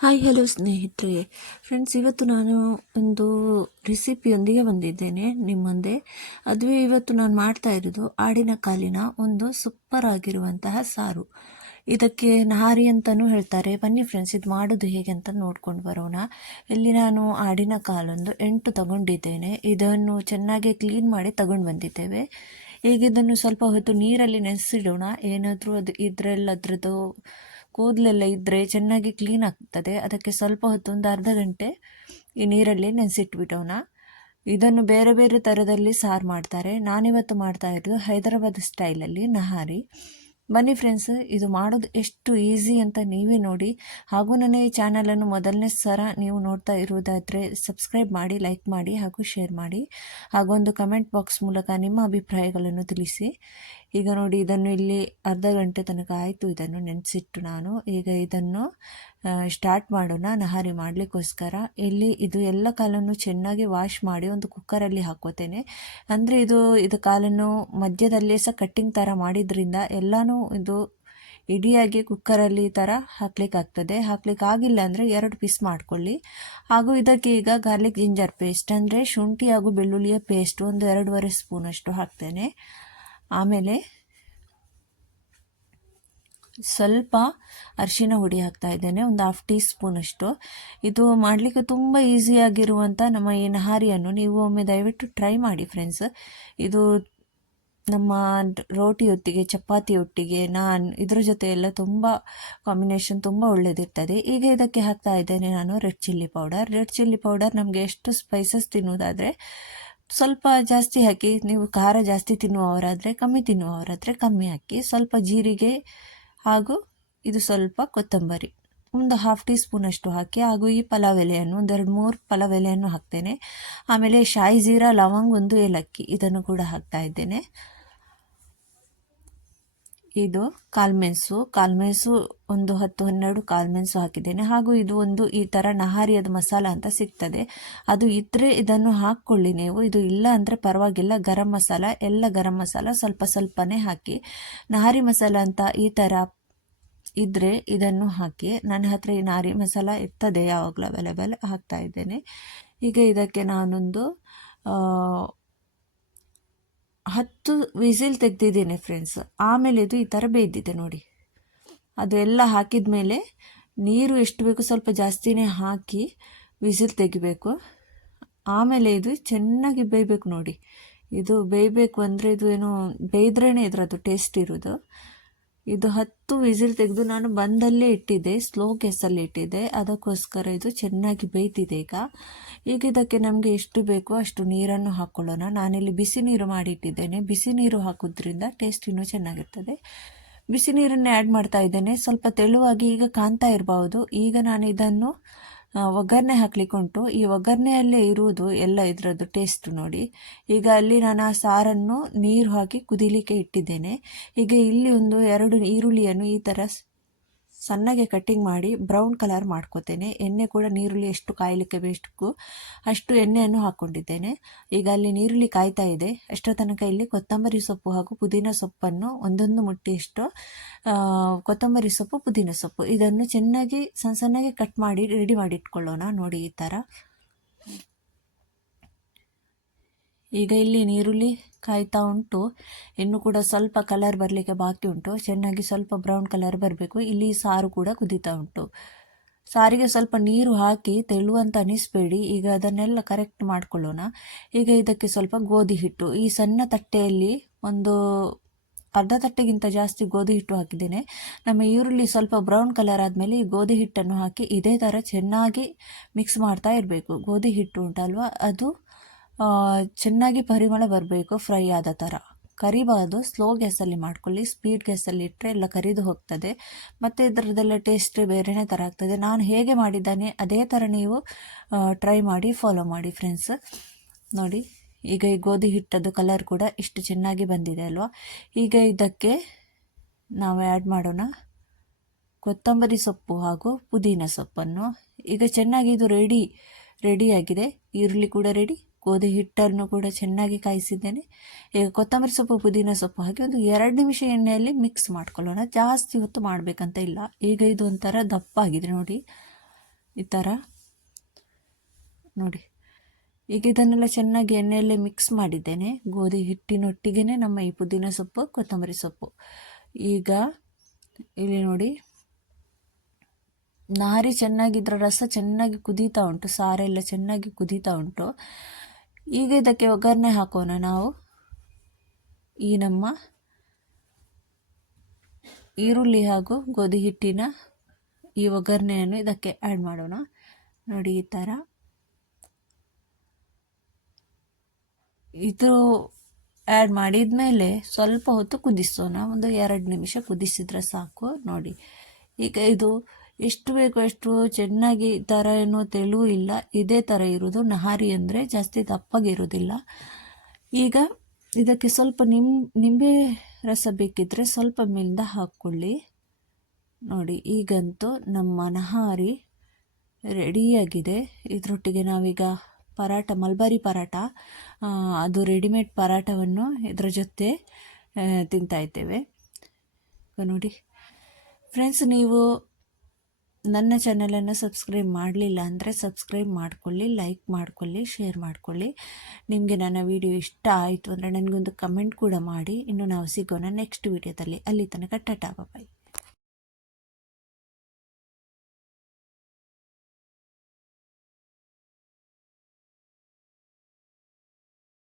Hi hello ಸ್ನೇಹಿತರೆ. Friends, ಇವತ್ತು ನಾನು ಒಂದು ರೆಸಿಪಿಯೊಂದಿಗೆ ಬಂದಿದ್ದೇನೆ ನಿಮ್ಮ ಮುಂದೆ. ಅದುವೇ ಇವತ್ತು ನಾನು ಮಾಡ್ತಾ ಇರೋದು ಆಡಿನ ಕಾಲಿನ ಒಂದು ಸೂಪರ್ ಆಗಿರುವಂತಹ ಸಾರು. ಇದಕ್ಕೆ ನಹಾರಿ ಅಂತಲೂ ಹೇಳ್ತಾರೆ. ಬನ್ನಿ ಫ್ರೆಂಡ್ಸ್, ಇದು ಮಾಡೋದು ಹೇಗೆ ಅಂತ ನೋಡ್ಕೊಂಡು ಬರೋಣ. ಇಲ್ಲಿ ನಾನು ಆಡಿನ ಕಾಲೊಂದು 8 ತಗೊಂಡಿದ್ದೇನೆ. ಇದನ್ನು ಚೆನ್ನಾಗಿ ಕ್ಲೀನ್ ಮಾಡಿ ತಗೊಂಡು ಬಂದಿದ್ದೇವೆ. ಈಗ ಇದನ್ನು ಸ್ವಲ್ಪ ಹೊತ್ತು ನೀರಲ್ಲಿ ನೆನೆಸಿಡೋಣ. ಏನಾದರೂ ಅದರದ್ದು ಕೂದಲೆಲ್ಲ ಇದ್ದರೆ ಚೆನ್ನಾಗಿ ಕ್ಲೀನ್ ಆಗ್ತದೆ. ಅದಕ್ಕೆ ಸ್ವಲ್ಪ ಹೊತ್ತು ಒಂದು ಅರ್ಧ ಗಂಟೆ ಈ ನೀರಲ್ಲಿ ನೆನೆಸಿಟ್ಬಿಡೋಣ. ಇದನ್ನು ಬೇರೆ ಬೇರೆ ಥರದಲ್ಲಿ ಸಾರು ಮಾಡ್ತಾರೆ. ನಾನಿವತ್ತು ಮಾಡ್ತಾ ಇರೋದು ಹೈದರಾಬಾದ್ ಸ್ಟೈಲಲ್ಲಿ ನಹಾರಿ. ಬನ್ನಿ ಫ್ರೆಂಡ್ಸ್, ಇದು ಮಾಡೋದು ಎಷ್ಟು ಈಸಿ ಅಂತ ನೀವೇ ನೋಡಿ. ಹಾಗೂ ನನ್ನ ಈ ಚಾನಲನ್ನು ಮೊದಲನೇ ಸಲ ನೀವು ನೋಡ್ತಾ ಇರುವುದಾದರೆ ಸಬ್ಸ್ಕ್ರೈಬ್ ಮಾಡಿ, ಲೈಕ್ ಮಾಡಿ ಹಾಗೂ ಶೇರ್ ಮಾಡಿ. ಹಾಗೂ ಒಂದು ಕಮೆಂಟ್ ಬಾಕ್ಸ್ ಮೂಲಕ ನಿಮ್ಮ ಅಭಿಪ್ರಾಯಗಳನ್ನು ತಿಳಿಸಿ. ಈಗ ನೋಡಿ, ಇದನ್ನು ಇಲ್ಲಿ ಅರ್ಧ ಗಂಟೆ ತನಕ ಆಯಿತು ಇದನ್ನು ನೆನೆಸಿಟ್ಟು ನಾನು. ಈಗ ಇದನ್ನು ಸ್ಟಾರ್ಟ್ ಮಾಡೋಣ ನಹಾರಿ ಮಾಡಲಿಕ್ಕೋಸ್ಕರ. ಇಲ್ಲಿ ಇದು ಎಲ್ಲ ಕಾಲನ್ನು ಚೆನ್ನಾಗಿ ವಾಶ್ ಮಾಡಿ ಒಂದು ಕುಕ್ಕರಲ್ಲಿ ಹಾಕೋತೇನೆ. ಅಂದರೆ ಇದು ಕಾಲನ್ನು ಮಧ್ಯದಲ್ಲೇ ಸಹ ಕಟ್ಟಿಂಗ್ ಥರ ಮಾಡಿದ್ರಿಂದ ಎಲ್ಲನೂ ಇದು ಇಡಿಯಾಗಿ ಕುಕ್ಕರಲ್ಲಿ ಈ ಥರ ಹಾಕ್ಲಿಕ್ಕಾಗ್ತದೆ. ಹಾಕ್ಲಿಕ್ಕಾಗಿಲ್ಲ ಅಂದರೆ 2 ಪೀಸ್ ಮಾಡ್ಕೊಳ್ಳಿ. ಹಾಗೂ ಇದಕ್ಕೆ ಈಗ ಗಾರ್ಲಿಕ್ ಜಿಂಜರ್ ಪೇಸ್ಟ್ ಅಂದರೆ ಶುಂಠಿ ಹಾಗೂ ಬೆಳ್ಳುಳ್ಳಿಯ ಪೇಸ್ಟ್ ಒಂದು 2.5 ಸ್ಪೂನಷ್ಟು ಹಾಕ್ತೇನೆ. ಆಮೇಲೆ ಸ್ವಲ್ಪ ಅರಿಶಿನ ಹುಡಿ ಹಾಕ್ತಾ ಇದ್ದೇನೆ, ಒಂದು 1/2 ಟೀ ಸ್ಪೂನಷ್ಟು. ಇದು ಮಾಡಲಿಕ್ಕೆ ತುಂಬ ಈಸಿಯಾಗಿರುವಂಥ ನಮ್ಮ ಈ ನಹಾರಿಯನ್ನು ನೀವು ಒಮ್ಮೆ ದಯವಿಟ್ಟು ಟ್ರೈ ಮಾಡಿ ಫ್ರೆಂಡ್ಸ್. ಇದು ನಮ್ಮ ರೋಟಿಯೊಟ್ಟಿಗೆ, ಚಪಾತಿಯೊಟ್ಟಿಗೆ, ನಾನ್ ಇದ್ರ ಜೊತೆ ಎಲ್ಲ ತುಂಬ ಕಾಂಬಿನೇಷನ್ ತುಂಬ ಒಳ್ಳೆಯದಿರ್ತದೆ. ಈಗ ಇದಕ್ಕೆ ಹಾಕ್ತಾ ಇದ್ದೇನೆ ನಾನು ರೆಡ್ ಚಿಲ್ಲಿ ಪೌಡರ್. ನಮಗೆ ಎಷ್ಟು ಸ್ಪೈಸಸ್ ತಿನ್ನುವುದಾದರೆ ಸ್ವಲ್ಪ ಜಾಸ್ತಿ ಹಾಕಿ, ನೀವು ಖಾರ ಜಾಸ್ತಿ ತಿನ್ನುವವರಾದರೆ ಕಮ್ಮಿ ಹಾಕಿ. ಸ್ವಲ್ಪ ಜೀರಿಗೆ ಹಾಗೂ ಇದು ಸ್ವಲ್ಪ ಕೊತ್ತಂಬರಿ ಒಂದು 1/2 ಟೀ ಸ್ಪೂನಷ್ಟು ಹಾಕಿ. ಹಾಗೂ ಈ ಪಲಾವ್ ಎಲೆಯನ್ನು ಒಂದು 2-3 ಪಲಾವ್ ಎಲೆಯನ್ನು ಹಾಕ್ತೇನೆ. ಆಮೇಲೆ ಶಾಯಿ ಜೀರಾ, ಲವಂಗ, ಒಂದು ಏಲಕ್ಕಿ ಇದನ್ನು ಕೂಡ ಹಾಕ್ತಾ ಇದ್ದೇನೆ. ಇದು ಕಾಳುಮೆಣಸು ಒಂದು 10-12 ಕಾಳುಮೆಣಸು ಹಾಕಿದ್ದೇನೆ. ಹಾಗೂ ಇದು ಒಂದು ಈ ಥರ ನಹಾರಿಯದ ಮಸಾಲ ಅಂತ ಸಿಗ್ತದೆ, ಅದು ಇದ್ದರೆ ಇದನ್ನು ಹಾಕ್ಕೊಳ್ಳಿ ನೀವು. ಇದು ಇಲ್ಲ ಅಂದರೆ ಪರವಾಗಿಲ್ಲ. ಗರಂ ಮಸಾಲ ಸ್ವಲ್ಪ ಸ್ವಲ್ಪನೇ ಹಾಕಿ. ನಹಾರಿ ಮಸಾಲ ಅಂತ ಈ ಥರ ಇದ್ದರೆ ಇದನ್ನು ಹಾಕಿ. ನನ್ನ ಹತ್ರ ಈ ನಹಾರಿ ಮಸಾಲ ಇರ್ತದೆ ಯಾವಾಗಲೂ ಅವೈಲೇಬಲ್, ಹಾಕ್ತಾ ಇದ್ದೇನೆ. ಈಗ ಇದಕ್ಕೆ ನಾನೊಂದು 10 ವಿಸಿಲ್ ತೆಗೆದಿದ್ದೇನೆ ಫ್ರೆಂಡ್ಸ್. ಆಮೇಲೆ ಇದು ಈ ಥರ ಬೇಯ್ದಿದೆ ನೋಡಿ. ಅದು ಎಲ್ಲ ಹಾಕಿದ ಮೇಲೆ ನೀರು ಎಷ್ಟು ಬೇಕು ಸ್ವಲ್ಪ ಜಾಸ್ತಿನೇ ಹಾಕಿ ವಿಸಿಲ್ ತೆಗಿಬೇಕು. ಆಮೇಲೆ ಇದು ಚೆನ್ನಾಗಿ ಬೇಯಬೇಕು ನೋಡಿ. ಇದು ಬೇಯಬೇಕು ಅಂದರೆ ಇದು ಏನೋ ಬೇಯ್ದ್ರೇ ಇದರದ್ದು ಟೇಸ್ಟ್ ಇರೋದು. ಇದು 10 ವಿಸಿಲ್ ತೆಗೆದು ನಾನು ಬಂದಲ್ಲೇ ಇಟ್ಟಿದ್ದೆ, ಸ್ಲೋ ಗ್ಯಾಸಲ್ಲಿ ಇಟ್ಟಿದ್ದೆ. ಅದಕ್ಕೋಸ್ಕರ ಇದು ಚೆನ್ನಾಗಿ ಬೇಯ್ತಿದೆ. ಈಗ ಇದಕ್ಕೆ ನಮಗೆ ಎಷ್ಟು ಬೇಕೋ ಅಷ್ಟು ನೀರನ್ನು ಹಾಕ್ಕೊಳ್ಳೋಣ. ನಾನಿಲ್ಲಿ ಬಿಸಿ ನೀರು ಮಾಡಿಟ್ಟಿದ್ದೇನೆ. ಬಿಸಿ ನೀರು ಹಾಕೋದ್ರಿಂದ ಟೇಸ್ಟ್ ಇನ್ನೂ ಚೆನ್ನಾಗಿರ್ತದೆ. ಬಿಸಿ ನೀರನ್ನೇ ಆ್ಯಡ್ ಮಾಡ್ತಾ ಇದ್ದೇನೆ. ಸ್ವಲ್ಪ ತೆಳುವಾಗಿ ಈಗ ಕಾಣ್ತಾ ಇರಬಹುದು. ಈಗ ನಾನು ಇದನ್ನು ಒಗ್ಗರಣೆ ಹಾಕ್ಲಿಕ್ಕುಂಟು. ಈ ಒಗ್ಗರಣೆಯಲ್ಲೇ ಇರುವುದು ಎಲ್ಲ ಇದರದ್ದು ಟೇಸ್ಟ್ ನೋಡಿ. ಈಗ ಅಲ್ಲಿ ನಾನು ಆ ಸಾರನ್ನು ನೀರು ಹಾಕಿ ಕುದಿಲಿಕ್ಕೆ ಇಟ್ಟಿದ್ದೇನೆ. ಈಗ ಇಲ್ಲಿ ಒಂದು 2 ಈರುಳ್ಳಿಯನ್ನು ಈ ಥರ ಸಣ್ಣಗೆ ಕಟ್ಟಿಂಗ್ ಮಾಡಿ ಬ್ರೌನ್ ಕಲರ್ ಮಾಡ್ಕೋತೇನೆ. ಎಣ್ಣೆ ಕೂಡ ನೀರುಳ್ಳಿ ಎಷ್ಟು ಕಾಯಲಿಕ್ಕೆ ಬೇಕು ಅಷ್ಟು ಎಣ್ಣೆಯನ್ನು ಹಾಕ್ಕೊಂಡಿದ್ದೇನೆ. ಈಗ ಅಲ್ಲಿ ನೀರುಳ್ಳಿ ಕಾಯ್ತಾ ಇದೆ. ಅಷ್ಟೋ ತನಕ ಇಲ್ಲಿ ಕೊತ್ತಂಬರಿ ಸೊಪ್ಪು ಹಾಗೂ ಪುದೀನ ಸೊಪ್ಪನ್ನು ಒಂದೊಂದು ಮುಟ್ಟಿಯಷ್ಟು ಕೊತ್ತಂಬರಿ ಸೊಪ್ಪು, ಪುದೀನ ಸೊಪ್ಪು ಇದನ್ನು ಚೆನ್ನಾಗಿ ಸಣ್ಣಗೆ ಕಟ್ ಮಾಡಿ ರೆಡಿ ಮಾಡಿ ಇಟ್ಕೊಳ್ಳೋಣ. ನೋಡಿ ಈ ಥರ. ಈಗ ಇಲ್ಲಿ ನೀರುಳ್ಳಿ ಕಾಯ್ತಾ ಉಂಟು. ಇನ್ನು ಕೂಡ ಸ್ವಲ್ಪ ಕಲರ್ ಬರಲಿಕ್ಕೆ ಬಾಕಿ ಉಂಟು. ಚೆನ್ನಾಗಿ ಸ್ವಲ್ಪ ಬ್ರೌನ್ ಕಲರ್ ಬರಬೇಕು. ಇಲ್ಲಿ ಸಾರು ಕೂಡ ಕುದೀತಾ ಉಂಟು. ಸಾರಿಗೆ ಸ್ವಲ್ಪ ನೀರು ಹಾಕಿ ತೆಳುವಂತ ಅನಿಸ್ಬೇಡಿ. ಈಗ ಅದನ್ನೆಲ್ಲ ಕರೆಕ್ಟ್ ಮಾಡ್ಕೊಳ್ಳೋಣ. ಈಗ ಇದಕ್ಕೆ ಸ್ವಲ್ಪ ಗೋಧಿ ಹಿಟ್ಟು, ಈ ಸಣ್ಣ ತಟ್ಟೆಯಲ್ಲಿ ಒಂದು ಅರ್ಧ ತಟ್ಟೆಗಿಂತ ಜಾಸ್ತಿ ಗೋಧಿ ಹಿಟ್ಟು ಹಾಕಿದ್ದೇನೆ. ನಮ್ಮ ಈರುಳ್ಳಿ ಸ್ವಲ್ಪ ಬ್ರೌನ್ ಕಲರ್ ಆದಮೇಲೆ ಈ ಗೋಧಿ ಹಿಟ್ಟನ್ನು ಹಾಕಿ ಇದೇ ಥರ ಚೆನ್ನಾಗಿ ಮಿಕ್ಸ್ ಮಾಡ್ತಾ ಇರಬೇಕು. ಗೋಧಿ ಹಿಟ್ಟು ಉಂಟಲ್ವ, ಅದು ಚೆನ್ನಾಗಿ ಪರಿಮಳ ಬರಬೇಕು, ಫ್ರೈ ಆದ ಥರ. ಕರಿಬಾರ್ದು, ಸ್ಲೋ ಗ್ಯಾಸಲ್ಲಿ ಮಾಡ್ಕೊಳ್ಳಿ. ಸ್ಪೀಡ್ ಗ್ಯಾಸಲ್ಲಿ ಇಟ್ಟರೆ ಎಲ್ಲ ಕರಿದು ಹೋಗ್ತದೆ, ಮತ್ತು ಇದರದ್ದೆಲ್ಲ ಟೇಸ್ಟ್ ಬೇರೆಯೇ ಥರ ಆಗ್ತದೆ. ನಾನು ಹೇಗೆ ಮಾಡಿದ್ದಾನೆ ಅದೇ ಥರ ನೀವು ಟ್ರೈ ಮಾಡಿ, ಫಾಲೋ ಮಾಡಿ ಫ್ರೆಂಡ್ಸ್. ನೋಡಿ, ಈಗ ಈ ಗೋಧಿ ಹಿಟ್ಟದ್ದು ಕಲರ್ ಕೂಡ ಇಷ್ಟು ಚೆನ್ನಾಗಿ ಬಂದಿದೆ ಅಲ್ವಾ. ಈಗ ಇದಕ್ಕೆ ನಾವು ಆ್ಯಡ್ ಮಾಡೋಣ ಕೊತ್ತಂಬರಿ ಸೊಪ್ಪು ಹಾಗೂ ಪುದೀನ ಸೊಪ್ಪನ್ನು. ಈಗ ಚೆನ್ನಾಗಿ ಇದು ರೆಡಿಯಾಗಿದೆ. ಈರುಳ್ಳಿ ಕೂಡ ರೆಡಿ, ಗೋಧಿ ಹಿಟ್ಟನ್ನು ಕೂಡ ಚೆನ್ನಾಗಿ ಕಾಯಿಸಿದ್ದೇನೆ. ಈಗ ಕೊತ್ತಂಬರಿ ಸೊಪ್ಪು, ಪುದೀನ ಸೊಪ್ಪು ಹಾಕಿ ಒಂದು 2 ನಿಮಿಷ ಎಣ್ಣೆಯಲ್ಲಿ ಮಿಕ್ಸ್ ಮಾಡ್ಕೊಳ್ಳೋಣ. ಜಾಸ್ತಿ ಹೊತ್ತು ಮಾಡಬೇಕಂತ ಇಲ್ಲ. ಈಗ ಇದು ಒಂಥರ ದಪ್ಪ ಆಗಿದೆ ನೋಡಿ. ಈ ಥರ ನೋಡಿ. ಈಗ ಇದನ್ನೆಲ್ಲ ಚೆನ್ನಾಗಿ ಎಣ್ಣೆಯಲ್ಲೇ ಮಿಕ್ಸ್ ಮಾಡಿದ್ದೇನೆ. ಗೋಧಿ ಹಿಟ್ಟಿನೊಟ್ಟಿಗೆ ನಮ್ಮ ಈ ಪುದೀನ ಸೊಪ್ಪು, ಕೊತ್ತಂಬರಿ ಸೊಪ್ಪು. ಈಗ ಇಲ್ಲಿ ನೋಡಿ, ನಾರಿ ಚೆನ್ನಾಗಿ ಇದರ ರಸ ಚೆನ್ನಾಗಿ ಕುದೀತಾ ಉಂಟು, ಸಾರೆಲ್ಲ ಚೆನ್ನಾಗಿ ಕುದೀತಾ ಉಂಟು. ಈಗ ಇದಕ್ಕೆ ಒಗ್ಗರಣೆ ಹಾಕೋಣ ನಾವು. ಈ ನಮ್ಮ ಈರುಳ್ಳಿ ಹಾಗೂ ಗೋಧಿ ಹಿಟ್ಟಿನ ಈ ಒಗ್ಗರಣೆಯನ್ನು ಇದಕ್ಕೆ ಆ್ಯಡ್ ಮಾಡೋಣ. ನೋಡಿ, ಈ ಥರ ಇದು ಆ್ಯಡ್ ಮಾಡಿದ ಮೇಲೆ ಸ್ವಲ್ಪ ಹೊತ್ತು ಕುದಿಸೋಣ. ಒಂದು 2 ನಿಮಿಷ ಕುದಿಸಿದ್ರೆ ಸಾಕು. ನೋಡಿ, ಈಗ ಇದು ಎಷ್ಟು ಬೇಕೋ ಎಷ್ಟು ಚೆನ್ನಾಗಿ ಈ ಥರ ಏನೋ ತೆಳು ಇಲ್ಲ, ಇದೇ ಥರ ಇರೋದು. ನಹಾರಿ ಅಂದರೆ ಜಾಸ್ತಿ ದಪ್ಪಗಿರೋದಿಲ್ಲ. ಈಗ ಇದಕ್ಕೆ ಸ್ವಲ್ಪ ನಿಂಬೆ ರಸ ಬೇಕಿದ್ದರೆ ಸ್ವಲ್ಪ ಮೇಲಿಂದ ಹಾಕ್ಕೊಳ್ಳಿ. ನೋಡಿ, ಈಗಂತೂ ನಮ್ಮ ನಹಾರಿ ರೆಡಿಯಾಗಿದೆ. ಇದರೊಟ್ಟಿಗೆ ನಾವೀಗ ಪರಾಟ, ಮಲ್ಬಾರಿ ಪರಾಟ, ಅದು ರೆಡಿಮೇಡ್ ಪರಾಟವನ್ನು ಇದರ ಜೊತೆ ತಿಂತಾ ಇದ್ದೇವೆ. ನೋಡಿ ಫ್ರೆಂಡ್ಸ್, ನೀವು ನನ್ನ ಚಾನಲನ್ನು ಸಬ್ಸ್ಕ್ರೈಬ್ ಮಾಡಲಿಲ್ಲ ಅಂದರೆ ಸಬ್ಸ್ಕ್ರೈಬ್ ಮಾಡಿಕೊಳ್ಳಿ, ಲೈಕ್ ಮಾಡಿಕೊಳ್ಳಿ, ಶೇರ್ ಮಾಡಿಕೊಳ್ಳಿ. ನಿಮಗೆ ನನ್ನ ವಿಡಿಯೋ ಇಷ್ಟ ಆಯಿತು ಅಂದರೆ ನನಗೊಂದು ಕಮೆಂಟ್ ಕೂಡ ಮಾಡಿ. ಇನ್ನು ನಾವು ಸಿಗೋಣ ನೆಕ್ಸ್ಟ್ ವಿಡಿಯೋದಲ್ಲಿ. ಅಲ್ಲಿ ತನಕ ಟಾಟಾ, ಬಾಯ್.